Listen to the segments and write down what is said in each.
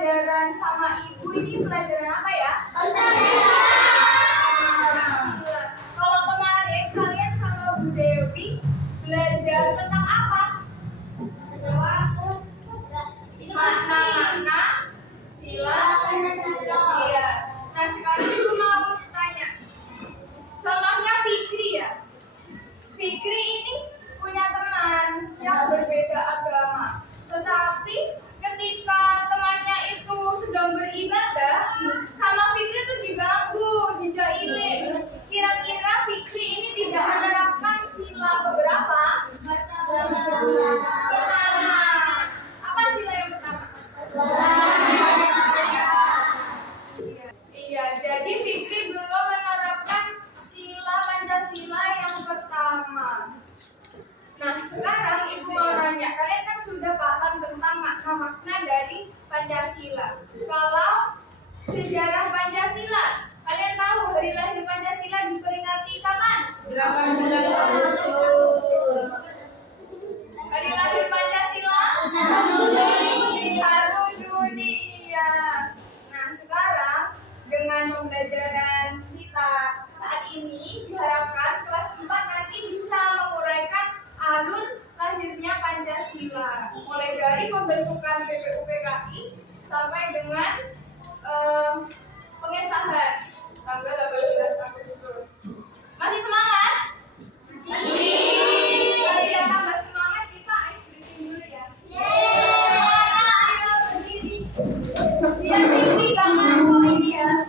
pelajaran sama ibu ini pelajaran apa ya? Pancasila. Kalau kemarin kalian sama Bu Dewi belajar tentang apa? Makna sila. Iya. Nah sekarang ibu mau tanya. Contohnya Fikri ya. Fikri ini punya teman yang berbeda agama. Tetapi ketika temannya itu sedang beribadah, sama Fikri itu diganggu, dijailin. Kira-kira Fikri ini tidak menerapkan sila beberapa? Pertama. Apa sila yang pertama? Iya, jadi Fikri belum menerapkan sila Pancasila yang pertama. Nah, sekarang ibu mau nanya, kalian kan sudah paham tentang makna-makna dari Pancasila. Kalau sejarah Pancasila, kalian tahu hari lahir Pancasila diperingati kapan? 18 Agustus. Hari lahir Pancasila? 1 Juni. Iya. Nah, sekarang dengan pembelajaran kita saat ini diharapkan kelas 4 nanti bisa menguraikan alur lahirnya Pancasila, mulai dari pembentukan BPUPKI sampai dengan pengesahan tanggal 18 Agustus. Masih semangat? Masih. Biar tambah semangat kita ice breathing dulu ya. Ayo berdiri. Biar Fikri gak ngantuk ini ya.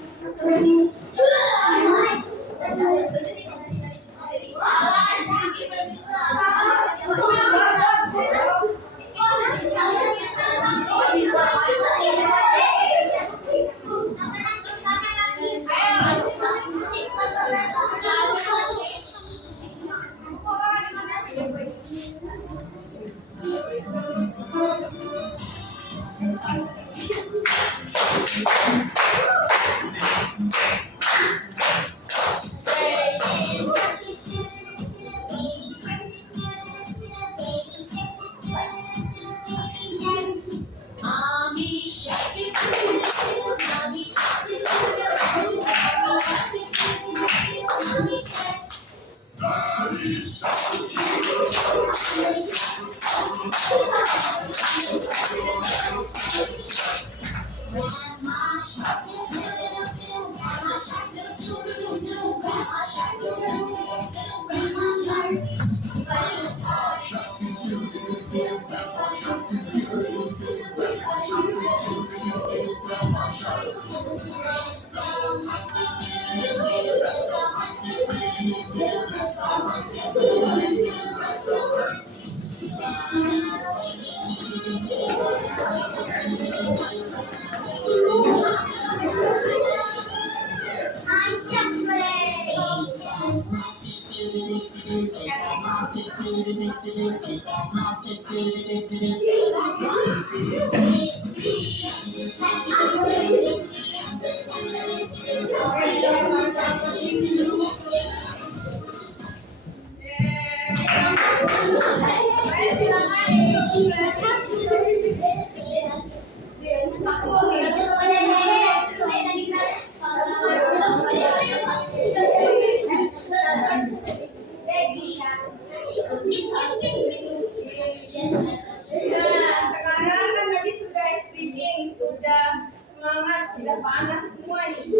Sudah panas semua nih.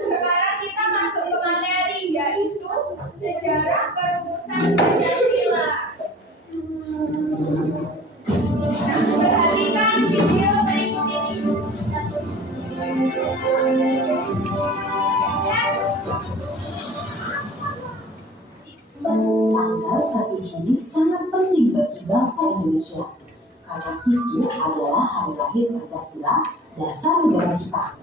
Sekarang kita masuk ke materi, yaitu sejarah perumusan Pancasila. Nah, perhatikan video berikut ini. Tanggal 1 Juni sangat penting bagi bangsa Indonesia, karena itu adalah hari lahir Pancasila, dasar negara kita.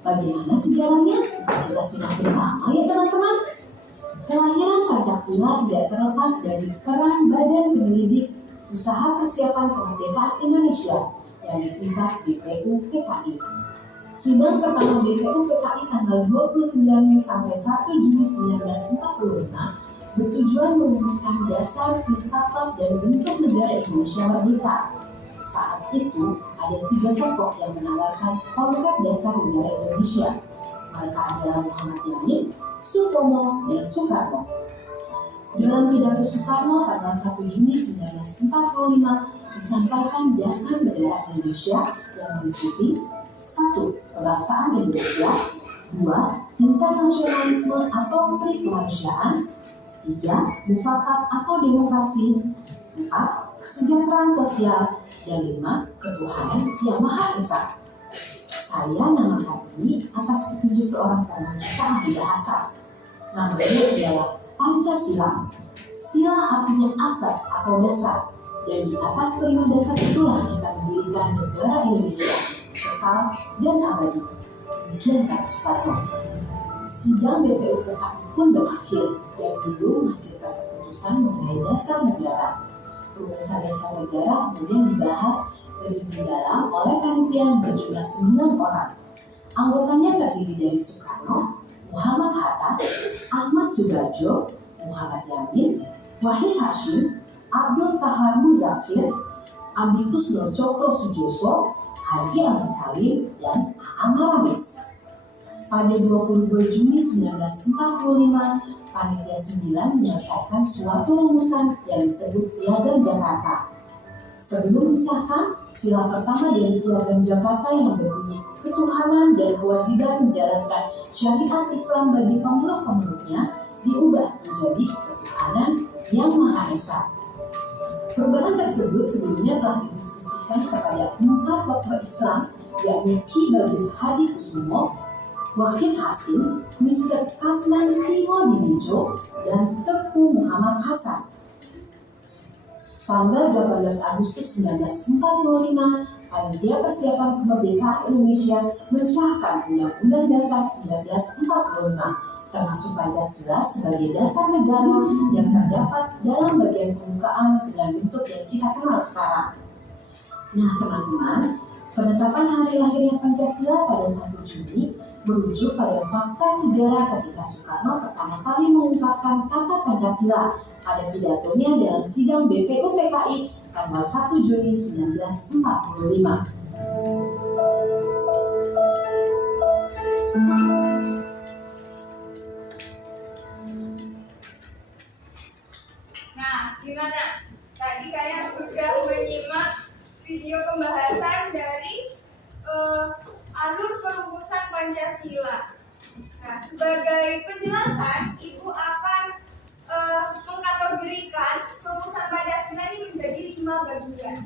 Bagaimana sejarahnya? Kita simak bersama ya teman-teman. Kelahiran Pancasila tidak terlepas dari peran Badan Penyelidik Usaha Persiapan Kemerdekaan Indonesia yang disingkat BPUPKI. Sidang pertama BPUPKI tanggal 29 Mei sampai 1 Juni 1945 bertujuan merumuskan dasar filsafat dan bentuk negara Indonesia merdeka. Saat itu ada 3 tokoh yang menawarkan konsep dasar negara Indonesia. Mereka adalah Muhammad Yamin, Sutomo, dan Soekarno. Dalam pidato Soekarno tanggal 1 Juni 1945 disampaikan dasar negara Indonesia yang meliputi 1. Kebangsaan Indonesia, 2. Internasionalisme atau pri kemanusiaan, 3. Mufakat atau demokrasi, 4. Kesejahteraan sosial, dan 5. Ketuhanan yang Maha Esa. Saya namakan ini atas petunjuk seorang teman kita ahli bahasa. Namanya adalah Pancasila. Sila artinya asas atau dasar, dan di atas kelima dasar itulah kita mendirikan negara Indonesia kekal dan abadi. Demikian kata Soekarno. Sidang BPUPKI pun berakhir dan belum menghasilkan keputusan mengenai dasar negara. Rumusan dasar negara kemudian dibahas lebih mendalam oleh panitia yang berjumlah 9 orang. Anggotanya terdiri dari Soekarno, Muhammad Hatta, Ahmad Sudarjo, Muhammad Yamin, Wahid Hashim, Abdul Kahar Muzakir, Amikus Nur Cokro Sujoso, Haji Agus Salim, dan Aam Rais. Pada 22 Juni 1945, Panitia 9 menyelesaikan suatu rumusan yang disebut Piagam Jakarta. Sebelum disahkan, sila pertama dari Piagam Jakarta yang berbunyi ketuhanan dan kewajiban menjalankan syariat Islam bagi pemeluk-pemeluknya diubah menjadi ketuhanan yang Maha Esa. Perubahan tersebut sebelumnya telah didiskusikan kepada 4 tokoh Islam, yakni Ki Bagus Hadi Kusumo, Wahid Hasim, Mr. Kasman Simo Dinijo, dan Teku Muhammad Hasan. Tanggal 18 Agustus 1945, Panitia Persiapan Kemerdekaan Indonesia mensahkan Undang-Undang Dasar 1945, termasuk Pancasila sebagai dasar negara yang terdapat dalam bagian pembukaan dengan bentuk yang kita kenal sekarang. Nah teman-teman, penetapan hari lahirnya Pancasila pada 1 Juni merujuk pada fakta sejarah ketika Soekarno pertama kali mengungkapkan kata Pancasila pada pidatonya dalam sidang BPUPKI tanggal 1 Juni 1945. Nah, gimana? Tadi kalian sudah menyimak video pembahasan dari alur perumusan Pancasila. Nah, sebagai penjelasan, Ibu akan mengkategorikan perumusan Pancasila ini menjadi 5 bagian.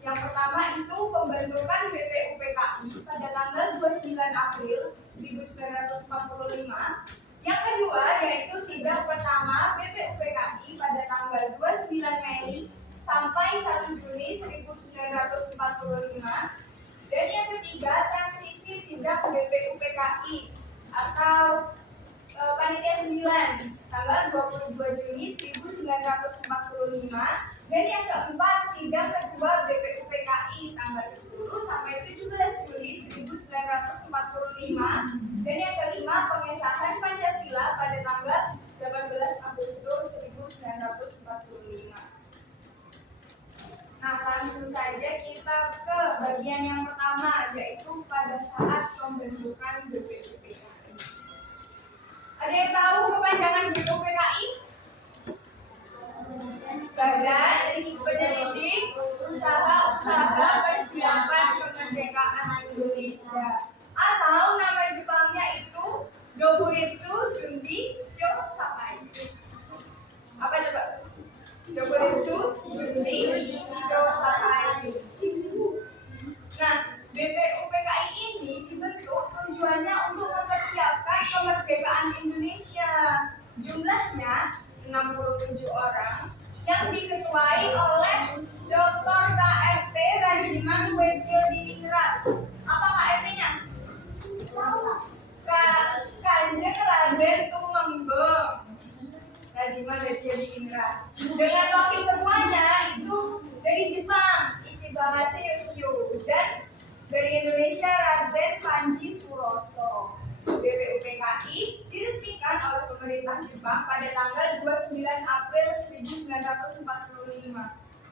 Yang pertama itu pembentukan BPUPKI pada tanggal 29 April 1945. Yang kedua yaitu sidang pertama BPUPKI pada tanggal 29 Mei sampai 1 Juni 1945. Dan yang ketiga, transisi sidang BPUPKI atau Panitia 9 tanggal 22 Juni 1945. Dan yang keempat, sidang kedua BPUPKI tanggal 10 sampai 17 Juli 1945. Dan yang kelima, pengesahan Pancasila pada tanggal 18 Agustus 1945. Nah, langsung saja kita ke bagian yang pertama, yaitu pada saat pembentukan BPUPKI. Ada yang tahu kepanjangan BPUPKI? Badan Penyelidik Usaha-Usaha Persiapan Kemerdekaan Indonesia, atau nama Jepangnya itu Dokuritsu Junbi Jo Sakai. Apa coba? Dokuritsu Junbi Jo Sakai. Nah, BPUPKI ini dibentuk tujuannya untuk mempersiapkan kemerdekaan Indonesia. Jumlahnya 67 orang yang diketuai oleh Dr. KRT Rajiman Weddiodiningrat. Apa KRT-nya? Kanjeng Raden Tumenggung Rajiman Weddiodiningrat. Dengan wakil ketuanya itu dari Jepang, Ichibagase Yoshio, dan dari Indonesia Raden Panji Suroso. BPUPKI diresmikan oleh pemerintah Jepang pada tanggal 29 April 1945.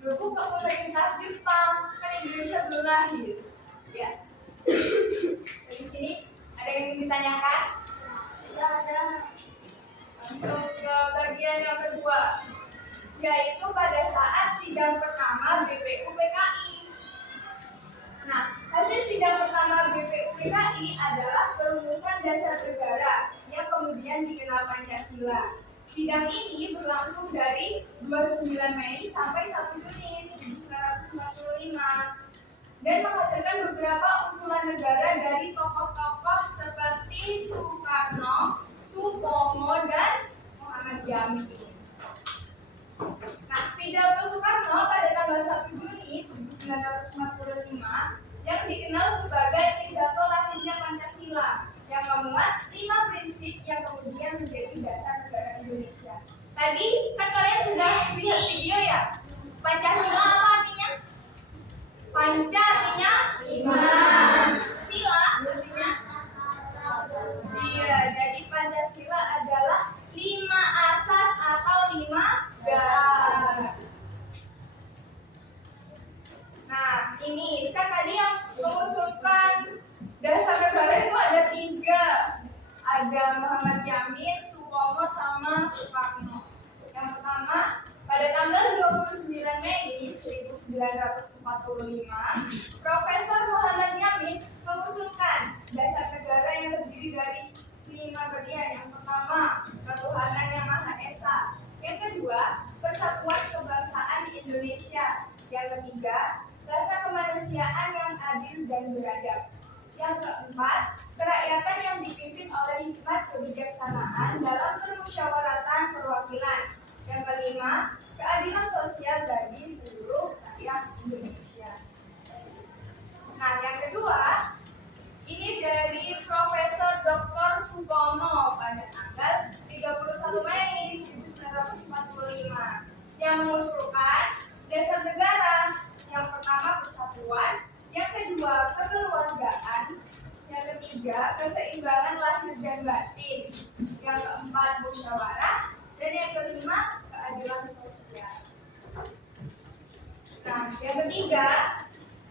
Buku pemerintah Jepang, kan Indonesia belum lahir. Ya. Dari sini ada yang ingin ditanyakan? Tidak ada. Langsung ke bagian yang kedua, yaitu pada saat sidang pertama BPU PKI. Nah, hasil sidang pertama BPU PKI adalah perumusan dasar negara yang kemudian dikenal Pancasila. Sidang ini berlangsung dari 29 Mei sampai 1 Juni 1945 dan menghasilkan beberapa usulan negara dari tokoh-tokoh seperti Soekarno, Sutomo, dan Muhammad Yamin. Nah, pidato Soekarno pada tanggal 1 Juni 1945 yang dikenal sebagai pidato lahirnya Pancasila yang memuat 5 prinsip yang kemudian menjadi dasar negara Indonesia. Tadi kan kalian sudah lihat video ya? Pancasila apa artinya? Panca artinya 5. Sila artinya? Iya, jadi Pancasila adalah 5 asas atau 5 dasar. Nah, ini kan tadi yang mengusulkan dasar negara itu ada 3. Ada Muhammad Yamin, Sutomo, sama Soekarno. Yang pertama, pada tanggal 29 Mei 1945, Profesor Muhammad Yamin mengusulkan dasar negara yang terdiri dari 5 bagian. Yang pertama, ketuhanan yang Maha Esa. Yang kedua, persatuan kebangsaan di Indonesia. Yang ketiga, rasa kemanusiaan yang adil dan beradab. Yang keempat, kerakyatan yang dipimpin oleh hikmat kebijaksanaan dalam permusyawaratan perwakilan. Yang kelima, keadilan sosial bagi seluruh rakyat Indonesia. Nah, yang kedua, ini dari Profesor Dr. Sutomo pada tanggal 31 Mei 1945 yang mengusulkan dasar negara. Yang pertama, persatuan. Yang kedua, kekeluargaan. Yang ketiga, keseimbangan lahir dan batin. Yang keempat, musyawarah. Dan yang kelima, keadilan sosial. Nah, yang ketiga,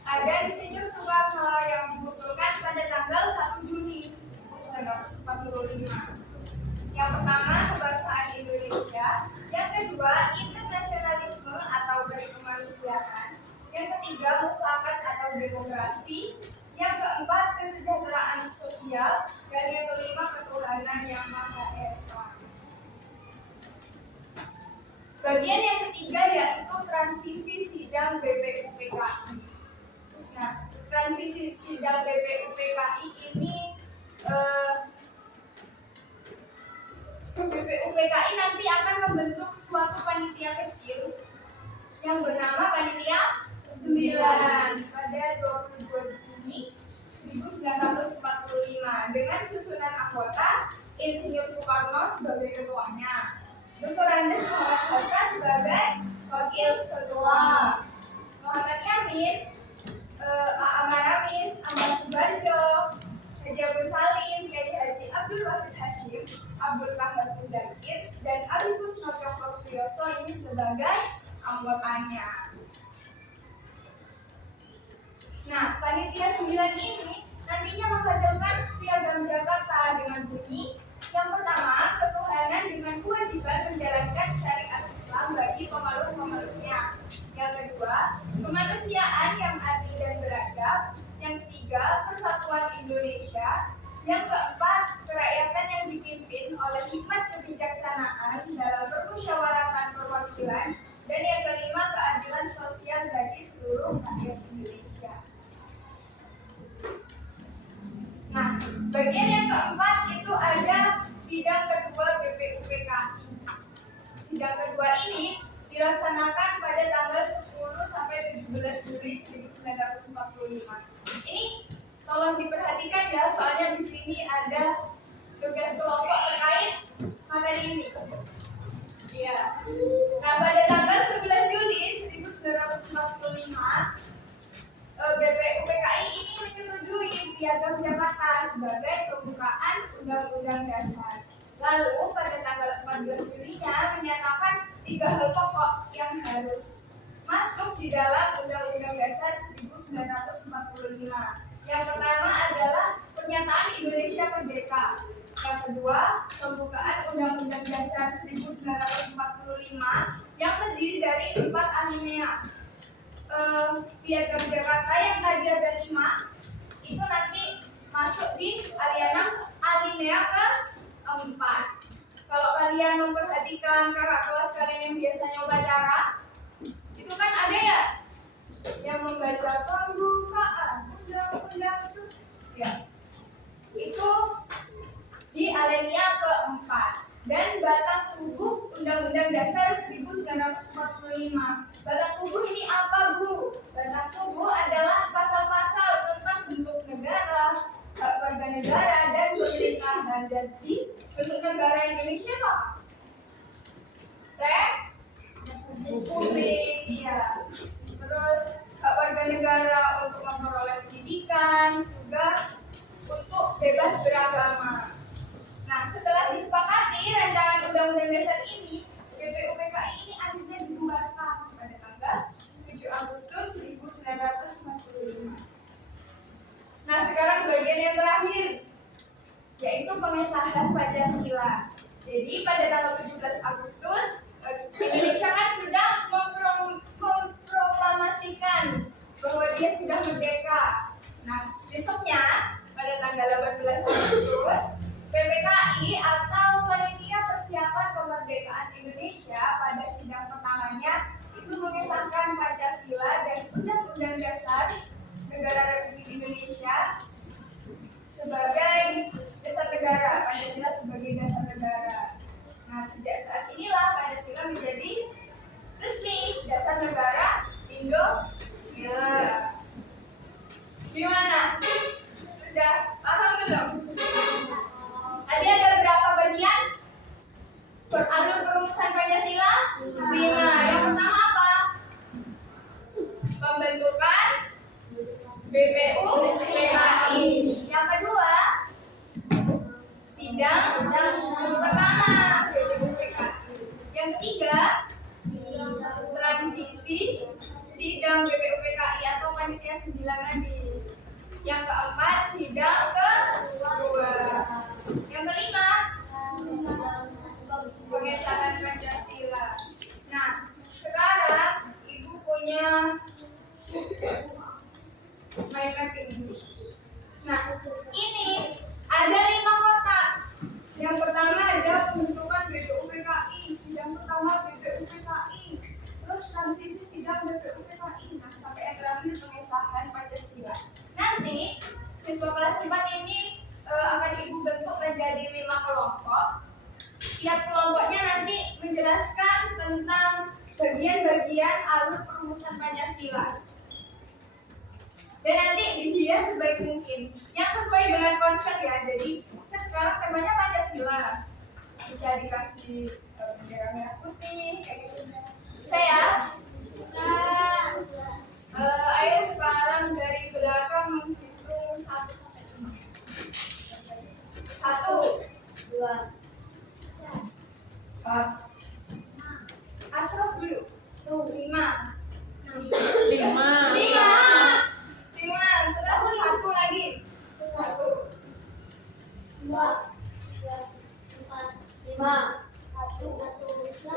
ada Insinyur Soekarno yang mengusulkan pada tanggal 1 Juni 1945. Yang pertama, kebangsaan Indonesia. Yang kedua, internasionalisme atau berkemanusiaan. Yang ketiga, mufakat atau demokrasi. Yang keempat, kesejahteraan sosial. Dan yang kelima, ketuhanan yang Maha Esa. Bagian yang ketiga yaitu transisi sidang BPU PKI. Nah, transisi sidang BPU PKI ini BPU PKI nanti akan membentuk suatu panitia kecil yang bernama Panitia 9 pada 22 Juni 1945 dengan susunan anggota Insinyur Soekarno sebagai ketuanya, Dr. Andes Muhammad Hatta sebagai wakil ketua, Muhammad Yamin, A.A. Maramis, Ahmad Subarjo, Haji Abdul Salim, Kiai Haji Abdul Wahid Hashim, Abdul Kahar Muzakir, dan Arif Kusno Cokro Suyoso ini sebagai anggotanya. Nah, panitia 9 ini nantinya menghasilkan piagam Jakarta dengan bunyi yang pertama, ketuhanan dengan kewajiban menjalankan syariat Islam bagi pemeluk-pemeluknya. Yang kedua, kemanusiaan yang adil dan beradab. Yang ketiga, persatuan Indonesia. Yang keempat, kerakyatan yang dipimpin oleh hikmat kebijaksanaan dalam permusyawaratan perwakilan. Dan yang kelima, keadilan sosial bagi seluruh rakyat Indonesia. Nah, bagian yang keempat itu ada sidang kedua BPU PKI. Sidang kedua ini dilaksanakan pada tanggal 10 sampai 17 Juli 1945. Ini tolong diperhatikan ya, soalnya di sini ada tugas kelompok terkait materi ini. Iya. Nah, pada tanggal 11 Juli 1945 BPU PKI ini menyetujui Piagam Jakarta sebagai pembukaan Undang-Undang Dasar. Lalu pada tanggal 14 Julinya menyatakan 3 hal pokok yang harus masuk di dalam Undang-Undang Dasar 1945. Yang pertama adalah pernyataan Indonesia Merdeka. Yang kedua, pembukaan Undang-Undang Dasar 1945 yang terdiri dari 4 alinea. Piagam Jakarta yang tadi ada 5, itu nanti masuk di alinea ke-4. Kalau kalian memperhatikan kakak kelas kalian yang biasanya upacara, itu kan ada ya yang membaca pembukaan undang-undang itu, ya, itu di alinea ke-4. Dan batang tubuh Undang-Undang Dasar 1945. Batang tubuh ini apa, Bu? Batang tubuh adalah pasal-pasal tentang bentuk negara, hak warga negara, dan pemerintahan. Jadi bentuk negara Indonesia apa? Republik, iya. Terus hak warga negara untuk memperoleh pendidikan, juga untuk bebas beragama. Nah, setelah disepakati rancangan Undang-Undang Dasar ini, BPUPKI ini akhirnya dibubarkan pada tanggal 7 Agustus 1945. Nah, sekarang bagian yang terakhir, yaitu pengesahan Pancasila. Jadi pada tanggal 17 Agustus, Indonesia kan sudah memproklamasikan bahwa dia sudah merdeka. Nah, besoknya pada tanggal 18 Agustus, PPKI atau Panitia Persiapan Kemerdekaan Indonesia pada sidang pertamanya itu mengesahkan Pancasila dan Undang-Undang Dasar Negara Republik Indonesia sebagai dasar negara, Pancasila sebagai dasar negara. Nah, sejak saat inilah Pancasila menjadi resmi dasar negara Indonesia. Gimana? Sudah paham belum? Tadi ada berapa bagian alur perumusan Pancasila? 5. Yang pertama apa? Pembentukan BPUPKI. Yang kedua, sidang pertama BPUPKI. Yang ketiga, transisi sidang BPUPKI atau panitia 9 tadi. Yang keempat, sidang kedua. Yang kelima, pengesahan Pancasila. Nah, sekarang Ibu punya mind mapping ini. Nah, ini ada 5 kotak. Yang pertama ada pembentukan BPUPKI, sidang pertama BPUPKI, terus transisi sidang BPUPKI. Nah, sampai yang terakhir pengesahan Pancasila. Nanti siswa kelas 4 ini akan Ibu bentuk menjadi 5 kelompok. Tiap kelompoknya nanti menjelaskan tentang bagian-bagian alur perumusan Pancasila. Dan nanti dihias sebaik mungkin yang sesuai dengan konsep ya. Jadi kan sekarang temanya Pancasila, bisa dikasih bendera merah putih kayak gitu. Bisa ya? Ayo sekarang dari belakang menghitung 1 sampai 5. 1, 2, 4. Ashraf dulu. 5. 5. Terus 1 lagi. 1, 2, 3, 4, 5. 1, 2, 3, 4.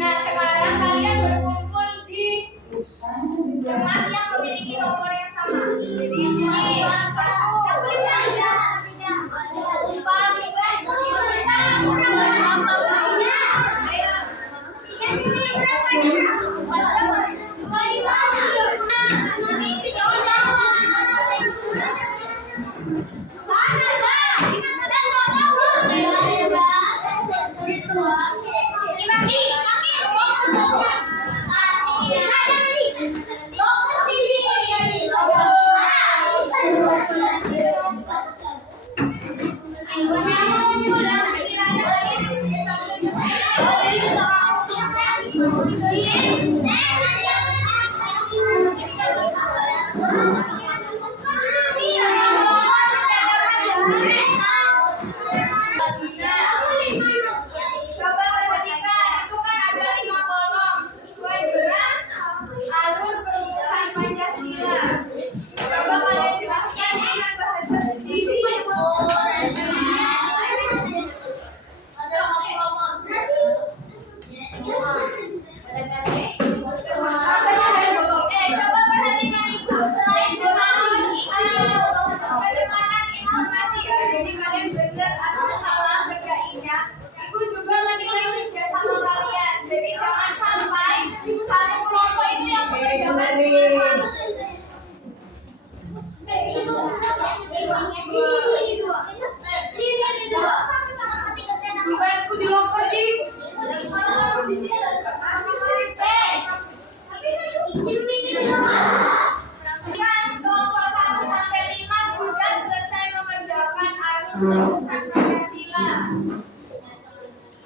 Nah, sekarang kalian berkumpul di tempat yang memiliki nomor yang sama. Jadi di sini 1. Tugasku di loker di. Kalau taruh di sini kan kelompok 1 sampai 5 sudah selesai mengerjakan arus perusahaan Pancasila.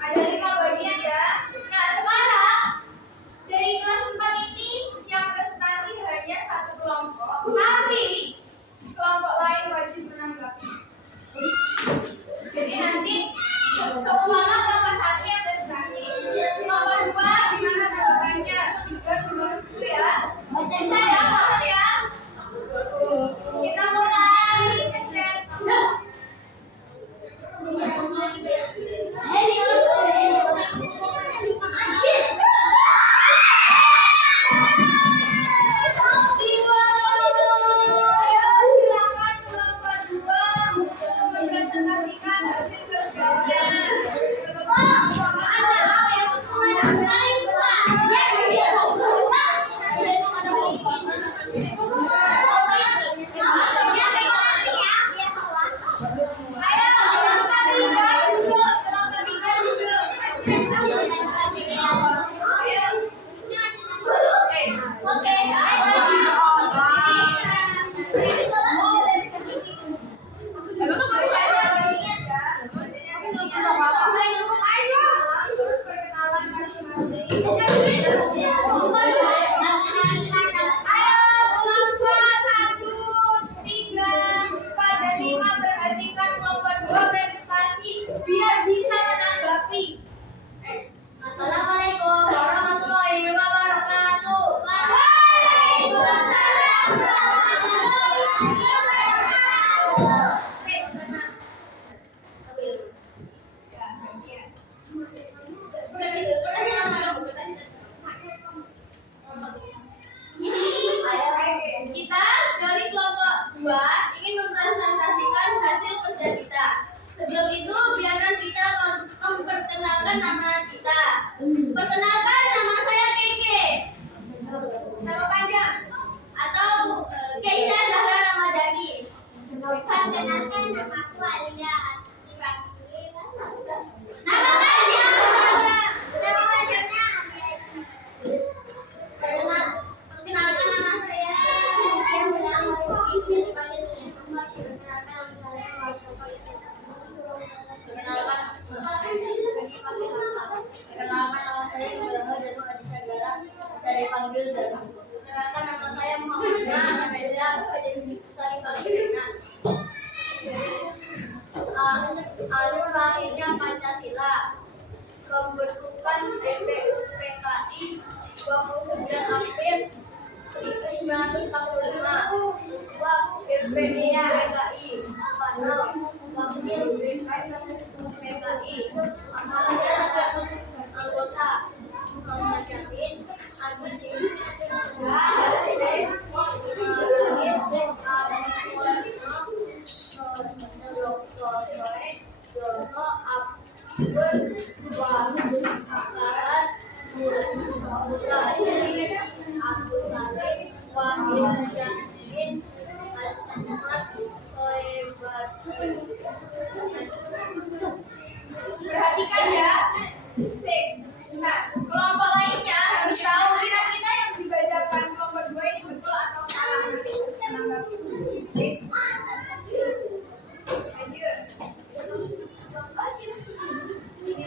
Ada 5 bagian ya. Nah sekarang dari kelas 4 ini yang presentasi hanya 1 kelompok, tapi kelompok lain wajib menanggapi. Jadi nanti seumpama kelompok 1 yang presentasi, kelompok 2 gimana jawabannya? 3 2 ya. Bisa ya, paham ya? Kita mulai. Silakan kelompok 2 untuk mempresentasikan hasil kerjanya. Terus perkenalan masing-masing. Pada 5 perhatikan kelompok 2 presentasi biar bisa menanggapi. Assalamualaikum warahmatullahi wabarakatuh. Kita dari kelompok 2 ingin mempresentasikan hasil kerja kita. Sebelum itu, biarkan kita memperkenalkan nama kita. Perkenalkan, nama saya Keke. Nama panjang. Atau Keisha Zahra Ramadhani. Perkenalkan, nama aku Alia. Dipanggil Nama panjang. nama panjangnya Perkenalkan nama saya. yang bernama Ruki. Dipanggil perkenalkan nama saya Masyarakat. Perkenalkan nama saya Ibrahim Danu Adi Sagara. Bisa dipanggil Danu. Perkenalkan nama saya Muhammad Rina Amelia. Bisa dipanggil Rina. Alur lahirnya Pancasila. Pembentukan DPUPKI 29 April 1945. Ketua BPIPKI Panel Wakil BPIPKI anggota Muhammad Yamin Anggota Perhatikan ya. Sik. Nah, kelompok lainnya harus tahu kira-kira yang dibacakan kelompok 2 ini betul atau salah. Menanggapi. Sik. Lanjut. Ini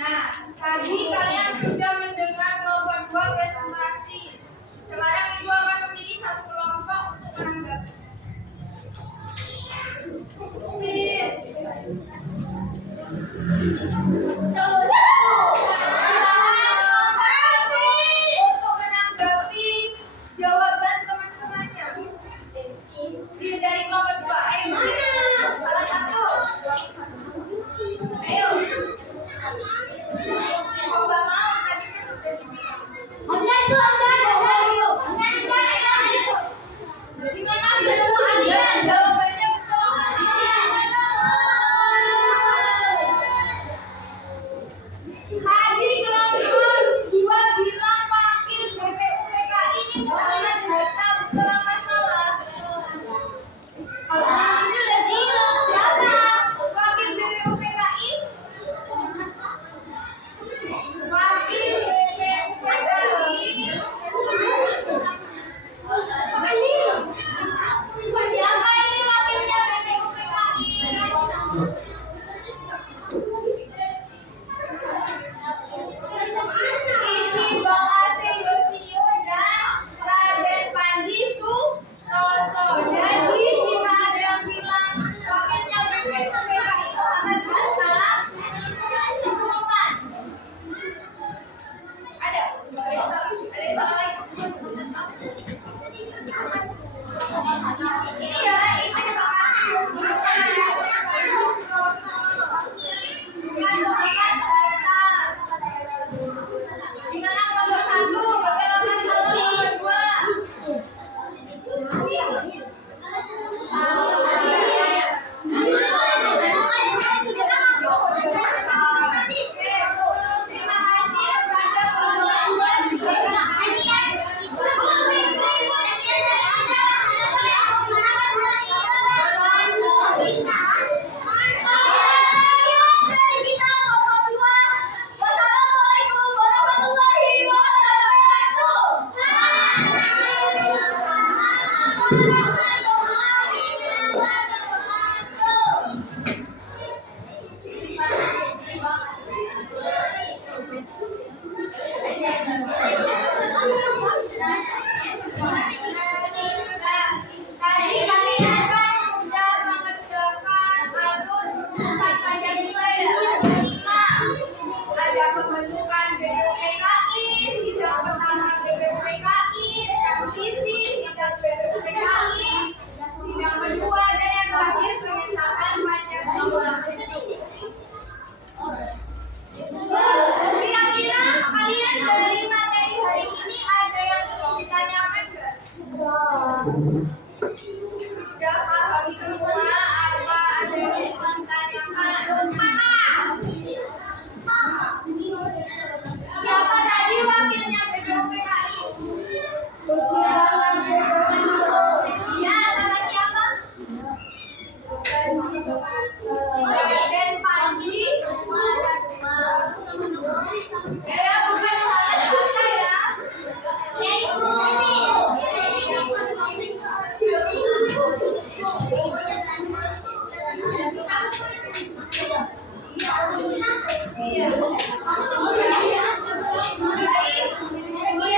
Nah, tadi kalian sudah mendengar kelompok 2 presentasi. Sekarang Ibu akan memilih satu kelompok untuk menanggapi. Untuk menanggapi jawaban teman-temannya. Dia dari kelompok 2. Ayo, salah satu. Ayo. Kalau nggak mau, tadi kan udah. Gimana kalian? Jawabannya betul tadi kelompok 2 bilang wakil BPUPKI ini bukan data, betul apa salah? Siapa? Wakil BPUPKI? Wakil BPUPKI. Siapa ini wakilnya BPUPKI? Ini Bang Ase Yosio dan Raden Panji Suroso. Jadi jika ada yang bilang wakilnya BPUPKI Muhammad Hatta, bukan. Ada? Ada yang salah lagi? Ini ya, ini Bang Ase Yosio. Bukan Muhammad Hatta. Gimana kelompok 1? Bagaimana salah kelompok 2? Terima kasih kepada Wassalamualaikum warahmatullahi wabarakatuh. Tadi kalian kan sudah mengerjakan alur pusat Pancasila ya. Ada pembentukan BPUPKI, sidang pertama BPUPKI, transisi, sidang BPUPKI, sidang kedua, dan yang terakhir pengesahan Pancasila. Kira-kira kalian dari materi hari ini ada yang ingin ditanyakan nggak? Sudah paham semua apa ada yang ingin ditanyakan? Siapa tadi wakilnya BPUPKI? Ya, sama siapa? Dan Panji. Ya, bukan salah ya. Iya. Jadi,